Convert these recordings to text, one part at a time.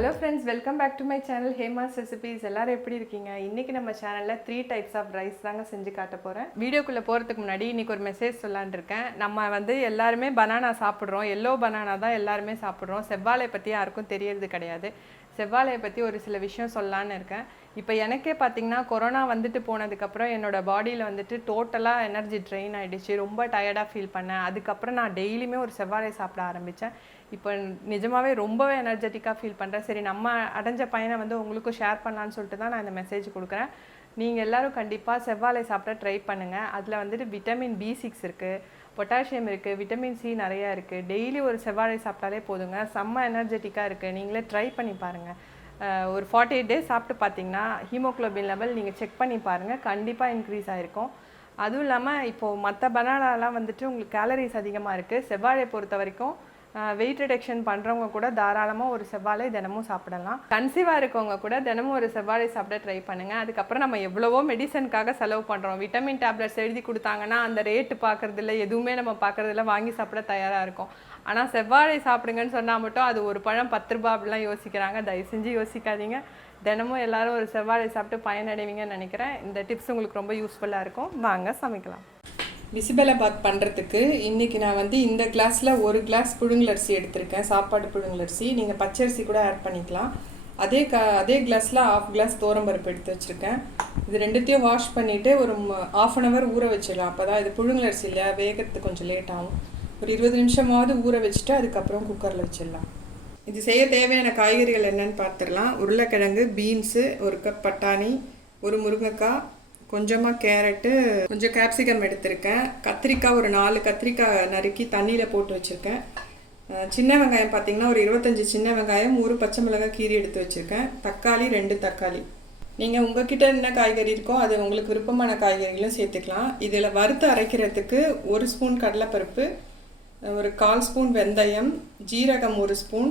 Hello friends, welcome back to my channel Hema's recipes. எல்லாரும் எப்படி இருக்கீங்க? இன்னைக்கு நம்ம சேனல்ல 3 types of rice தாங்க செஞ்சு காட்ட போறேன். வீடியோக்குள்ள போறதுக்கு முன்னாடி இன்னைக்கு ஒரு மெசேஜ் சொல்லலாம்னு இருக்கேன். நம்ம எல்லாரும் பனானா சாப்பிடுறோம். yellow banana தான் எல்லாரும் சாப்பிடுறோம். செவ்வாழை பத்தி யாருக்கும் தெரியறது கிடையாது. செவ்வாழையை பத்தி ஒரு சில விஷயம் சொல்லலாம்னு இருக்கேன். இப்போ எனக்கே பாத்தீங்கன்னா கொரோனா வந்துட்டு போனதுக்கு அப்புறம் என்னோட பாடியில டோட்டலா எனர்ஜி ட்ரெயின் ஆயிடுச்சு. ரொம்ப டயர்டா ஃபீல் பண்ணேன். அதுக்கு அப்புறம் நான் டெய்லியுமே ஒரு செவ்வாழை சாப்பிட ஆரம்பிச்சேன். இப்போ நிஜமாவே ரொம்பவே எனர்ஜெட்டிக்காக ஃபீல் பண்ணுறேன். சரி, நம்ம அடைஞ்ச பயனை உங்களுக்கும் ஷேர் பண்ணலான்னு சொல்லிட்டு தான் நான் இந்த மெசேஜ் கொடுக்குறேன். நீங்கள் எல்லோரும் கண்டிப்பாக செவ்வாழை சாப்பிட ட்ரை பண்ணுங்கள். அதில் விட்டமின் B6 இருக்குது, பொட்டாசியம் இருக்குது, விட்டமின் C நிறையா இருக்குது. டெய்லி ஒரு செவ்வாழை சாப்பிட்டாலே போதுங்க, செம்ம எனர்ஜெட்டிக்காக இருக்குது. நீங்களே ட்ரை பண்ணி பாருங்கள். ஒரு 48 டேஸ் சாப்பிட்டு பார்த்தீங்கன்னா ஹீமோக்ளோபின் லெவல் நீங்கள் செக் பண்ணி பாருங்கள், கண்டிப்பாக இன்க்ரீஸ் ஆகிருக்கும். அதுவும் இல்லாமல் இப்போது மற்ற பனானாலாம் உங்களுக்கு கேலரிஸ் அதிகமாக இருக்குது. செவ்வாழை பொறுத்த வரைக்கும் வெயிட் ரிடக்ஷன் பண்ணுறவங்க கூட தாராளமாக ஒரு செவ்வாழை தினமும் சாப்பிடலாம். கன்சீவாக இருக்கவங்க கூட தினமும் ஒரு செவ்வாழை சாப்பிட ட்ரை பண்ணுங்கள். அதுக்கப்புறம் நம்ம எவ்வளவோ மெடிசனுக்காக செலவு பண்ணுறோம். விட்டமின் டேப்லெட்ஸ் எழுதி கொடுத்தாங்கன்னா அந்த ரேட்டு பார்க்குறதில்ல, எதுவுமே நம்ம பார்க்குறதில்ல, வாங்கி சாப்பிட தயாராக இருக்கும். ஆனால் செவ்வாழை சாப்பிடுங்கன்னு சொன்னால் மட்டும் அது ஒரு பழம் 10 ரூபா அப்படிலாம் யோசிக்கிறாங்க. தயவு செஞ்சு யோசிக்காதீங்க. தினமும் எல்லோரும் ஒரு செவ்வாழை சாப்பிட்டு பயனடைவீங்கன்னு நினைக்கிறேன். இந்த டிப்ஸ் உங்களுக்கு ரொம்ப யூஸ்ஃபுல்லாக இருக்கும். வாங்க சமைக்கலாம். பிசிபெலபாத் பண்ணுறதுக்கு இன்றைக்கி நான் இந்த கிளாஸில் ஒரு கிளாஸ் புழுங்கலரிசி எடுத்திருக்கேன், சாப்பாடு புழுங்கலரிசி. நீங்கள் பச்சரிசி கூட ஆட் பண்ணிக்கலாம். அதே கிளாஸில் 1/2 கிளாஸ் பருப்பு எடுத்து வச்சுருக்கேன். இது ரெண்டுத்தையும் வாஷ் பண்ணிவிட்டு ஒரு 1/2 hour ஊற வச்சிடலாம். அப்போ தான் இது புழுங்கலரிசியில் வேகிறதுக்கு கொஞ்சம் லேட் ஆகும். ஒரு 20 நிமிஷமாவது ஊற வச்சுட்டு அதுக்கப்புறம் குக்கரில் வச்சிடலாம். இது செய்ய தேவையான காய்கறிகள் என்னென்னு பார்த்துடலாம். உருளைக்கிழங்கு, பீன்ஸு, 1 கப் பட்டாணி, ஒரு முருங்கைக்காய், கொஞ்சமாக கேரட்டு, கொஞ்சம் கேப்சிகம் எடுத்திருக்கேன். கத்திரிக்காய் ஒரு 4 கத்திரிக்காய் நறுக்கி தண்ணியில் போட்டு வச்சுருக்கேன். சின்ன வெங்காயம் பார்த்திங்கன்னா ஒரு 25 சின்ன வெங்காயம், 1 பச்சை மிளகாய் கீரி எடுத்து வச்சுருக்கேன். தக்காளி 2 தக்காளி. நீங்கள் உங்ககிட்ட என்ன காய்கறி இருக்கோ அது உங்களுக்கு விருப்பமான காய்கறிகளும் சேர்த்துக்கலாம். இதில் வறுத்து அரைக்கிறதுக்கு 1 ஸ்பூன் கடலைப்பருப்பு, ஒரு 1/4 ஸ்பூன் வெந்தயம், ஜீரகம் 1 ஸ்பூன்,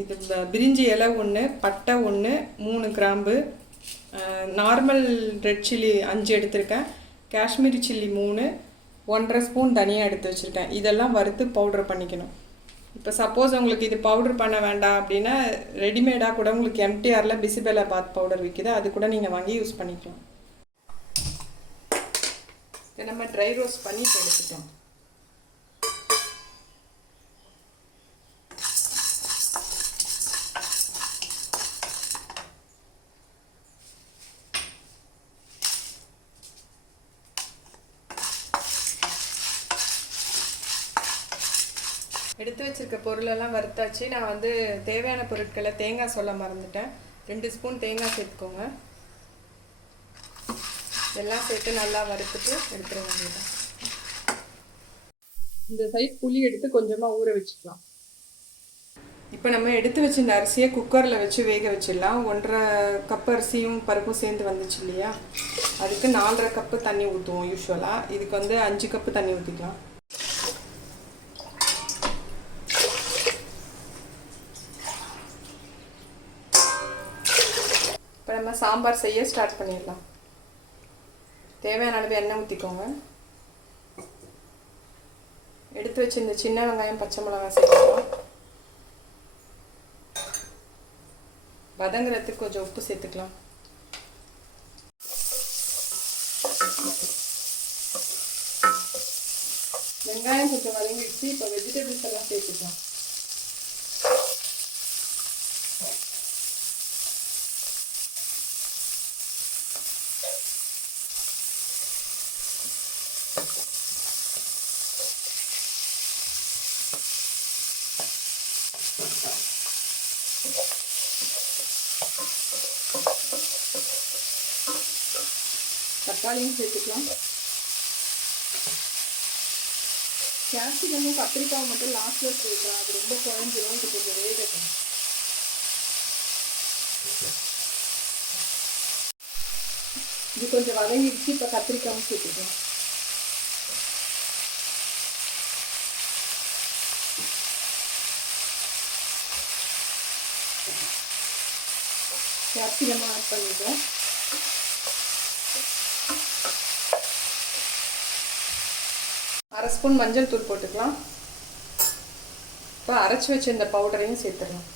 இது பிரிஞ்சி இலை 1, பட்டை 1, 3 கிராம்பு, நார்மல் ரெட் சில்லி 5 எடுத்திருக்கேன், காஷ்மீரி சில்லி 3, 1/2 ஸ்பூன் தனியாக எடுத்து வச்சுருக்கேன். இதெல்லாம் வறுத்து பவுடர் பண்ணிக்கணும். இப்போ சப்போஸ் உங்களுக்கு இது பவுடர் பண்ண வேண்டாம் அப்படின்னா ரெடிமேடாக கூட உங்களுக்கு MTRல பிசிபெலபாத் பவுடர் விற்கிது, அது கூட நீங்கள் வாங்கி யூஸ் பண்ணிக்கலாம். இதை நம்ம ட்ரை ரோஸ்ட் பண்ணி எடுத்துட்டோம். எடுத்து வச்சிருக்க பொருளெல்லாம் வறுத்தாச்சு. நான் தேவையான பொருட்களை தேங்காய் சொல்ல மறந்துட்டேன். 2 ஸ்பூன் தேங்காய் சேர்த்துக்கோங்க. எல்லாம் சேர்த்து நல்லா வறுத்துட்டு எடுத்துட வேண்டியதான். இந்த சைட் புளி எடுத்து கொஞ்சமாக ஊற வச்சுக்கலாம். இப்போ நம்ம எடுத்து வச்சு இந்த அரிசியை குக்கரில் வச்சு வேக வச்சிடலாம். 1.5 கப் அரிசியும் பருப்பும் சேர்ந்து வந்துச்சு இல்லையா, அதுக்கு 4.5 கப்பு தண்ணி ஊற்றுவோம். யூஸ்வலாக இதுக்கு 5 கப்பு தண்ணி ஊற்றிக்கலாம். இப்போ நம்ம சாம்பார் செய்ய ஸ்டார்ட் பண்ணிடலாம். தேவையான அளவு எண்ணெய் ஊற்றிக்கோங்க. எடுத்து வச்சு இந்த சின்ன வெங்காயம், பச்சை மிளகாய் சேர்த்துக்கலாம். வதங்குறதுக்கு கொஞ்சம் உப்பு சேர்த்துக்கலாம். வெங்காயம் கொஞ்சம் வதங்கிடுச்சு. இப்போ வெஜிடபிள்ஸ் எல்லாம் சேர்த்துக்கலாம். தக்காளியும் சேர்த்துக்கலாம். கேப்சிகமும் கத்திரிக்காய் மட்டும் லாஸ்ட்டில் சேர்க்கலாம், அது ரொம்ப குழஞ்சிரும். இது கொஞ்சம் வேகட்டும். இது கொஞ்சம் வதங்கிடுச்சு. இப்போ கத்திரிக்காயும் சேர்த்துக்கலாம். கேப்சிகமாக ஆட் பண்ணிட்டோம். அரை ஸ்பூன் மஞ்சள் தூள் போட்டுக்கலாம். இப்போ அரைச்சி வச்ச இந்த பவுடரையும் சேர்த்துடலாம்.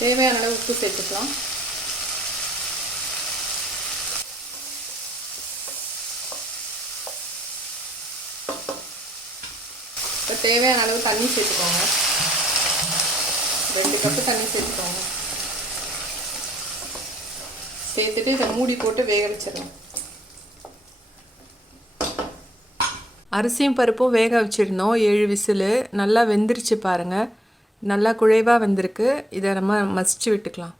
தேவையான அளவு உப்பு சேர்த்துக்கலாம். இப்போ தேவையான அளவு தண்ணி சேர்த்துக்கோங்க. 2 கப்பு தண்ணி சேர்த்துக்கோங்க. சேர்த்துட்டு இதை மூடி போட்டு வேக வச்சிடலாம். அரிசியும் பருப்பும் வேக வச்சிருந்தோம். 7 விசில். நல்லா வெந்துருச்சு பாருங்கள். நல்லா குழைவாக வந்திருக்கு. இதை நம்ம மசிச்சு விட்டுக்கலாம்.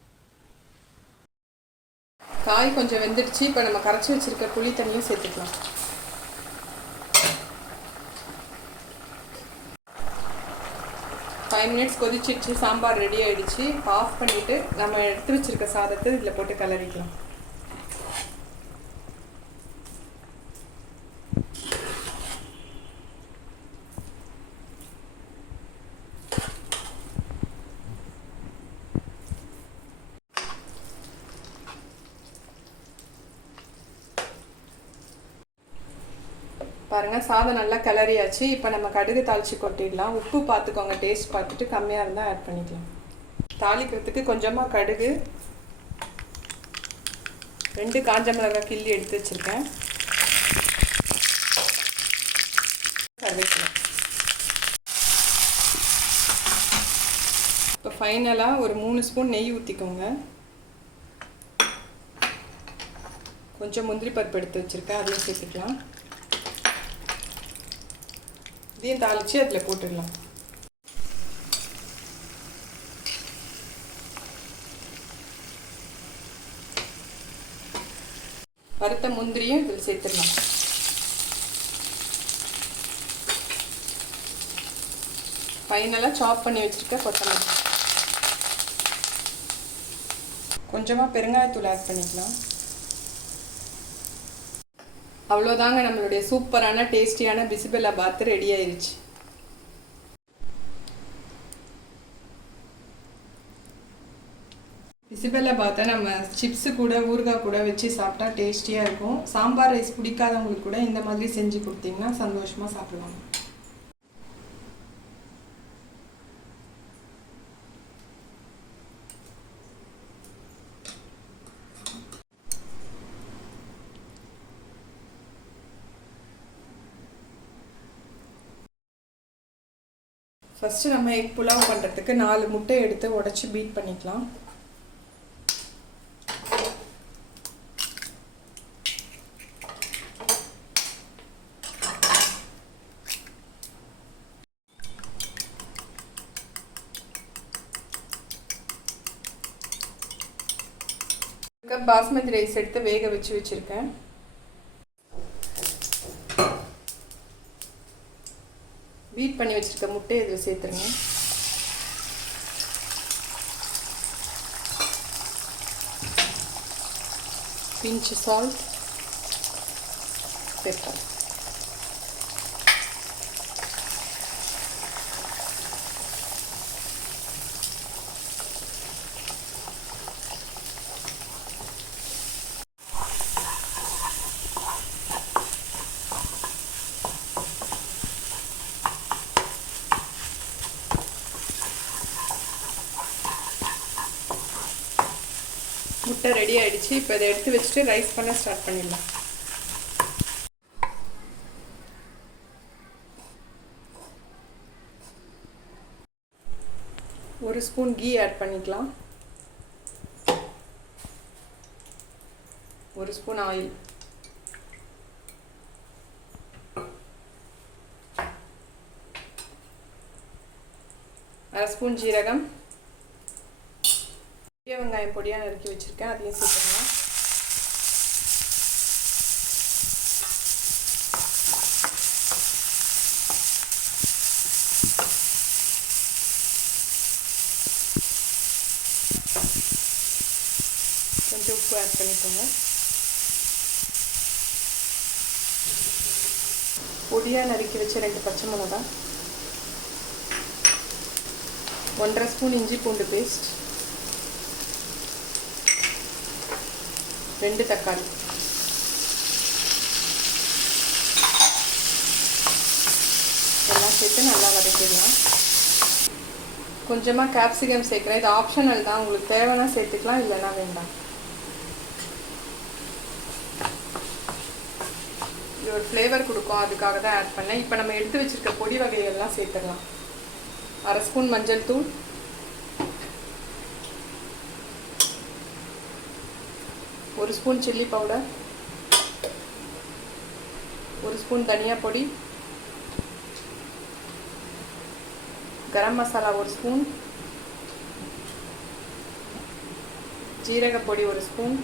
காய் கொஞ்சம் வெந்துடுச்சு. இப்போ நம்ம கரைச்சி வச்சுருக்க புளி தண்ணியும் சேர்த்துக்கலாம். ஃபைவ் மினிட்ஸ் கொதிச்சிடுச்சு. சாம்பார் ரெடி ஆகிடுச்சு. ஆஃப் பண்ணிவிட்டு நம்ம எடுத்து வச்சுருக்க சாதத்தை இதில் போட்டு கிளறிக்கலாம். பாருங்கள், சாதம் நல்லா கிளறியாச்சு. இப்போ நம்ம கடுகு தாளித்து கொட்டிடலாம். உப்பு பார்த்துக்கோங்க, டேஸ்ட் பார்த்துட்டு கம்மியாக இருந்தால் ஆட் பண்ணிக்கலாம். தாளிக்கிறதுக்கு கொஞ்சமாக கடுகு, 2 காஞ்ச மிளகாய் கிள்ளி எடுத்து வச்சுருக்கேன், கருவேப்பிலை. இப்போ ஃபைனலாக ஒரு 3 ஸ்பூன் நெய் ஊற்றிக்கோங்க. கொஞ்சம் முந்திரி பருப்பு எடுத்து வச்சுருக்கேன், அதையும் சேர்த்துக்கலாம். இதையும் தாளித்து அதில் போட்டுடலாம். வறுத்த முந்திரியும் இதில் சேர்த்துடலாம். ஃபைனலாக சாப் பண்ணி வச்சுருக்க கொத்தமல்லி, கொஞ்சமாக பெருங்காயத்தூள் ஆட் பண்ணிக்கலாம். அவ்வளோதாங்க, நம்மளுடைய சூப்பரான டேஸ்டியான பிசிபெலாபாத் ரெடி ஆயிடுச்சு. பிசிபெலாபாத்தை நம்ம சிப்ஸு கூட ஊறுகாய் கூட வச்சு சாப்பிட்டா டேஸ்டியாக இருக்கும். சாம்பார் ரைஸ் பிடிக்காதவங்களுக்கு கூட இந்த மாதிரி செஞ்சு கொடுத்தீங்கன்னா சந்தோஷமாக சாப்பிடுவாங்க. ஃபஸ்ட்டு நம்ம எக் புலாவ் பண்ணுறதுக்கு 4 முட்டை எடுத்து உடச்சி பீட் பண்ணிக்கலாம். பாஸ்மதி ரைஸ் எடுத்து வேக வச்சு வச்சுருக்கேன். பீட் பண்ணி வச்சுருக்க முட்டையை இதில் சேர்த்துருங்க. Pinch salt, pepper. முட்டை ரெடி ஆகிடுச்சு. இப்போ இதை எடுத்து வச்சுட்டு ரைஸ் பண்ண ஸ்டார்ட் பண்ணிடலாம். ஒரு ஸ்பூன் கீ ஆட் பண்ணிக்கலாம். 1 ஸ்பூன் ஆயில், அரை ஸ்பூன் ஜீரகம், வெங்காயம் பொடியாக நறுக்கி வச்சுருக்கேன், அதையும் சேர்த்துக்கலாம். கொஞ்சம் உப்பு ஆட் பண்ணிக்கோங்க. பொடியாக நறுக்கி வச்ச 2 பச்சை மிளகாய், 1.5 ஸ்பூன் இஞ்சி பூண்டு பேஸ்ட், 2 தக்காளி, எல்லாம் சேர்த்து நல்லா வதக்கிடலாம். கொஞ்சமாக கேப்சிகம் சேர்க்குறேன். இது ஆப்ஷனல் தான், உங்களுக்கு தேவைன்னா சேர்த்துக்கலாம், இல்லைன்னா வேண்டாம். இது ஒரு ஃப்ளேவர் கொடுக்கும், அதுக்காக தான் ஆட் பண்ணேன். இப்போ நம்ம எடுத்து வச்சுருக்க பொடி வகைகள்லாம் சேர்த்துடலாம். 1/2 ஸ்பூன் மஞ்சள் தூள், 1 ஸ்பூன் சில்லி பவுடர், 1 ஸ்பூன் தனியா பொடி, கரம் மசாலா 1 ஸ்பூன், ஜீரக பொடி 1 ஸ்பூன்,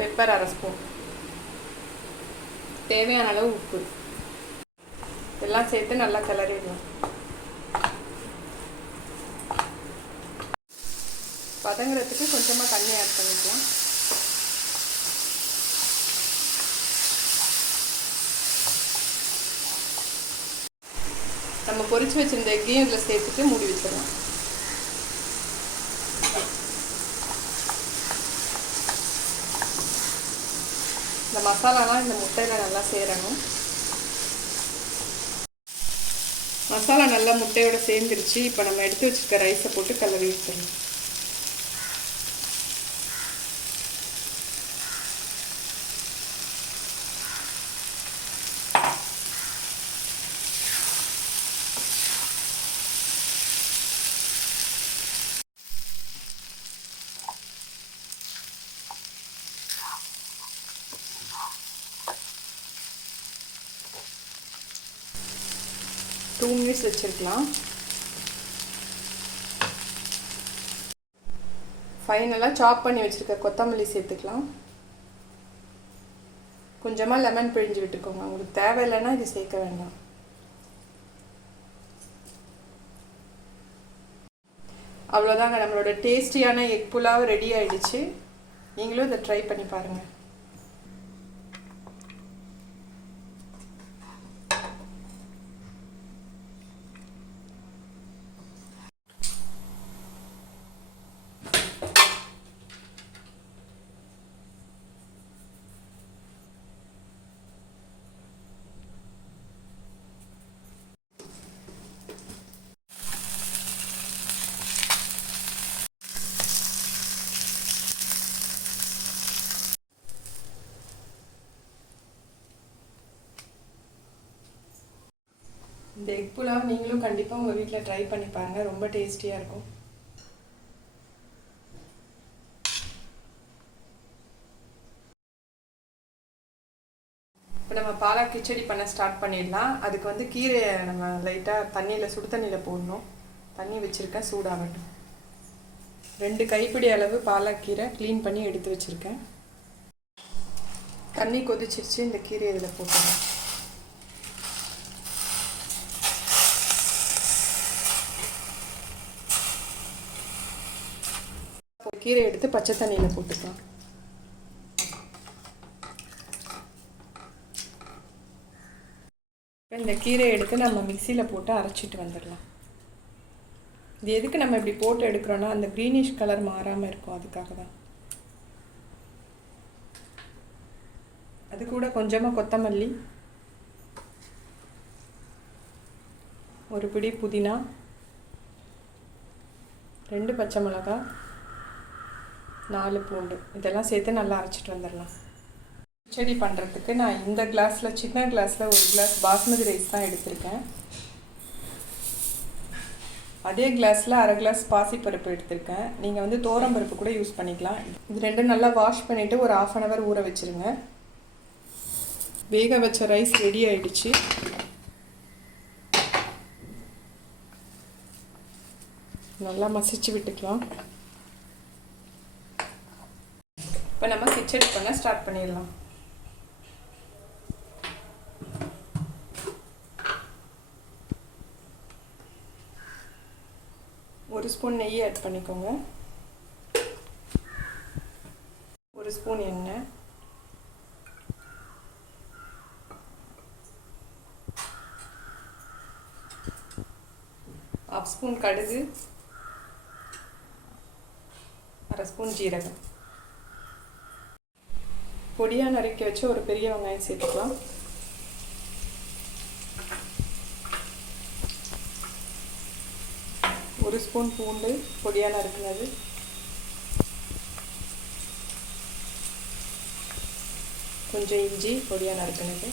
பெப்பர் 1/2 ஸ்பூன், தேவையான அளவு உப்பு எல்லாம் சேர்த்து நல்லா கிளறிடலாம். வதங்குறதுக்கு கொஞ்சமாக தண்ணி ஆட் பண்ணிக்கலாம். நம்ம பொரிச்சு வச்சிருந்த எக்கையும் இதில் சேர்த்துட்டு மூடி வச்சிடலாம். இந்த மசாலாலாம் இந்த முட்டையில் நல்லா சேரணும். மசாலா நல்லா முட்டையோட சேர்ந்துருச்சு. இப்போ நம்ம எடுத்து வச்சுருக்க ரைஸை போட்டு கிளறி வச்சிடலாம். டூ மினிட்ஸ் வச்சுருக்கலாம். ஃபைனலாக சாப் பண்ணி வச்சுருக்க கொத்தமல்லி சேர்த்துக்கலாம். கொஞ்சமாக லெமன் பிழிஞ்சு விட்டுக்கோங்க, உங்களுக்கு தேவையில்லைன்னா இது சேர்க்க வேண்டாம். அவ்வளோதாங்க, நம்மளோட டேஸ்டியான எக் புலாவ் ரெடி ஆகிடுச்சு. நீங்களும் இதை ட்ரை பண்ணி பாருங்கள். இந்த எக் புலாவ் நீங்களும் கண்டிப்பாக உங்கள் வீட்டில் ட்ரை பண்ணி பாருங்கள், ரொம்ப டேஸ்டியாக இருக்கும். இப்போ நம்ம பாலக் கிச்சடி பண்ண ஸ்டார்ட் பண்ணிடலாம். அதுக்கு வந்து கீரையை நம்ம லைட்டாக தண்ணியில் சுடு தண்ணியில் போடணும். தண்ணி வச்சுருக்கேன், சூடாகட்டும். 2 கைப்பிடி அளவு பாலக் கீரை க்ளீன் பண்ணி எடுத்து வச்சுருக்கேன். தண்ணி கொதிச்சிருச்சு, இந்த கீரை இதில் போட்டுடலாம். கீரை எடுத்து பச்சை தண்ணியில் போட்டுக்கலாம். இந்த கீரையை எடுத்து நம்ம மிக்சியில் போட்டு அரைச்சிட்டு வந்துடலாம். இது எதுக்கு நம்ம இப்படி போட்டு எடுக்கிறோன்னா அந்த க்ரீனிஷ் கலர் மாறாமல் இருக்கும், அதுக்காக தான். அது கூட கொஞ்சமாக கொத்தமல்லி, 1 பிடி புதினா, 2 பச்சை மிளகாய், 4 பூண்டு, இதெல்லாம் சேர்த்து நல்லா அரைச்சிட்டு வந்துடலாம். கிச்சடி பண்ணுறதுக்கு நான் இந்த கிளாஸில், சின்ன கிளாஸில் 1 கிளாஸ் பாஸ்மதி ரைஸ் தான் எடுத்திருக்கேன். அதே கிளாஸில் 1/2 கிளாஸ் பாசிப்பருப்பு எடுத்திருக்கேன். நீங்கள் வந்து தோரம்பருப்பு கூட யூஸ் பண்ணிக்கலாம். இது 2 நல்லா வாஷ் பண்ணிவிட்டு ஒரு 1/2 hour ஊற வச்சுருங்க. வேக வச்ச ரைஸ் ரெடி ஆகிடுச்சு. நல்லா மசிச்சு விட்டுக்கலாம். இப்போ நம்ம கிச்சடி பண்ண ஸ்டார்ட் பண்ணிடலாம். ஒரு ஸ்பூன் நெய் ஆட் பண்ணிக்கோங்க. 1 ஸ்பூன் எண்ணெய், 1/2 ஸ்பூன் கடுகு, 1/2 ஸ்பூன் ஜீரகம், பொடியாக நறுக்கி வச்சு ஒரு பெரிய வெங்காயம் சேர்த்துக்கலாம். 1 ஸ்பூன் பூண்டு பொடியா நறுக்குனது, கொஞ்சம் இஞ்சி பொடியா நறுக்குனது,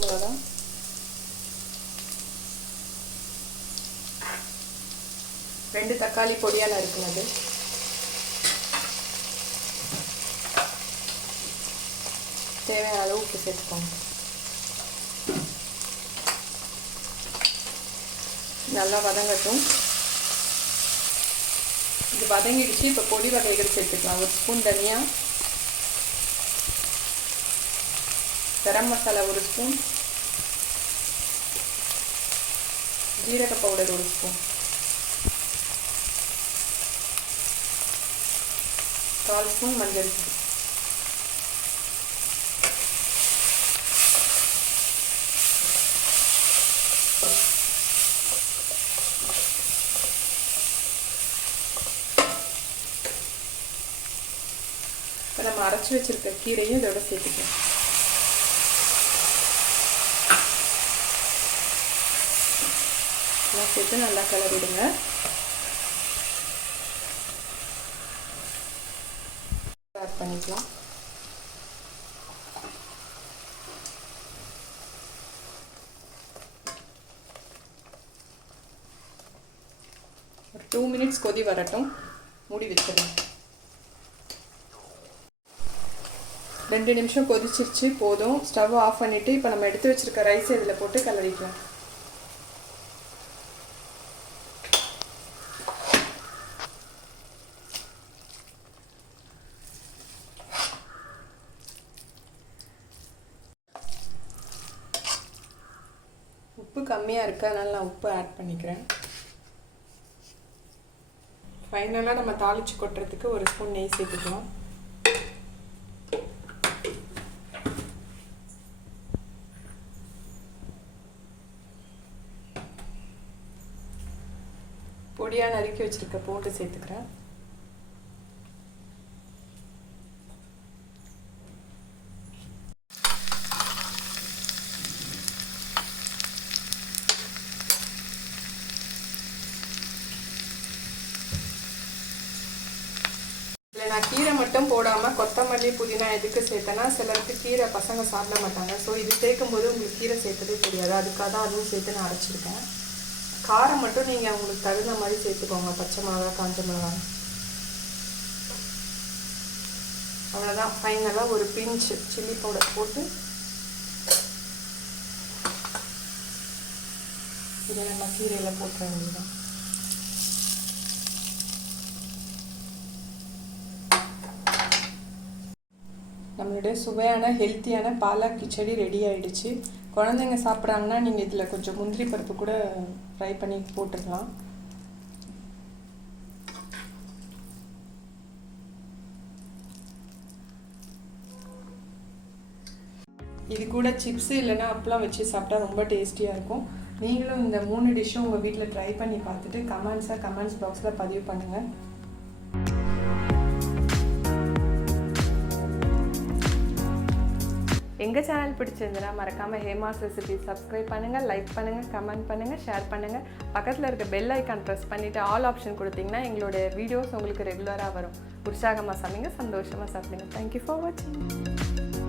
மிளகாய், 2 தக்காளி பொடியா நறுக்குனது, தேவையான அளவு உப்பு சேர்த்துக்கோங்க. நல்லா வதங்கட்டும். இது வதங்கிடுச்சு. இப்போ பொடி வகைகள் சேர்த்துக்கலாம். 1 ஸ்பூன் தனியா, கரம் மசாலா 1 ஸ்பூன், ஜீரக பவுடர் 1 ஸ்பூன், 1/4 ஸ்பூன் மஞ்சள் தூள். இப்போ நம்ம அரைச்சி வச்சிருக்க கீரையும் இதோட சேர்த்துக்கலாம். எல்லாம் சேர்த்து நல்லா கிளறிடுங்க. ஆட் பண்ணிக்கலாம். ஒரு 2 மினிட்ஸ் கொதி வரட்டும். மூடி வச்சிடலாம். 2 நிமிஷம் கொதிச்சிருச்சு, போதும். ஸ்டவ் ஆஃப் பண்ணிவிட்டு இப்போ நம்ம எடுத்து வச்சுருக்க ரைஸ் இதில் போட்டு கிளறிக்கலாம். உப்பு கம்மியாக இருக்குது, அதனால் நான் உப்பு ஆட் பண்ணிக்கிறேன். ஃபைனலாக நம்ம தாளித்து கொட்டுறதுக்கு 1 ஸ்பூன் நெய் சேர்த்துக்கலாம். பொடியாக நறுக்கி வச்சுருக்க பூண்டு சேர்த்துக்கிறேன். இதில் நான் கீரை மட்டும் போடாமல் கொத்தமல்லி புதினா எதுக்கு சேர்த்தேன்னா, சிலருக்கு கீரை பசங்க சாப்பிட மாட்டாங்க. ஸோ இது சேர்க்கும்போது உங்களுக்கு கீரை சேர்த்ததே தெரியாது. அதுக்காக தான் அதுவும் சேர்த்து நான் அரைச்சிருக்கேன். காரம் மட்டும் நீங்கள் உங்களுக்கு தகுந்த மாதிரி சேர்த்துக்கோங்க. பச்சை மிளகா, காஞ்ச மிளகா. அவ்வளோதான். ஃபைனலாக ஒரு பிஞ்ச் சில்லி பவுடர் போட்டு இதை நம்ம கீரையில் போட்டுற வேண்டியதான். நம்மளுடைய சுவையான ஹெல்த்தியான பாலக் கிச்சடி ரெடி ஆகிடுச்சு. குழந்தைங்க சாப்பிட்றாங்கன்னா நீங்கள் இதில் கொஞ்சம் முந்திரி பருப்பு கூட ஃப்ரை பண்ணி போட்டுக்கலாம். இது கூட சிப்ஸு இல்லைன்னா அப்பளம் வச்சு சாப்பிட்டா ரொம்ப டேஸ்டியாக இருக்கும். நீங்களும் இந்த 3 டிஷ்ஷும் உங்கள் வீட்டில் ட்ரை பண்ணி பார்த்துட்டு கமெண்ட்ஸ் பாக்ஸில் பதிவு பண்ணுங்கள். எங்கள் சேனல் பிடிச்சிருந்ததுன்னா மறக்காமல் ஹேமாஸ் ரெசிபி சப்ஸ்கிரைப் பண்ணுங்கள், லைக் பண்ணுங்கள், கமெண்ட் பண்ணுங்கள், ஷேர் பண்ணுங்கள். பக்கத்தில் இருக்க பெல் ஐக்கான் ப்ரெஸ் பண்ணிவிட்டு ஆல் ஆப்ஷன் கொடுத்தீங்கன்னா எங்களோட வீடியோஸ் உங்களுக்கு ரெகுலராக வரும். உற்சாகமாக சமைங்க, சந்தோஷமாக சாப்பிடுங்க. தேங்க்யூ ஃபார் வாட்சிங்.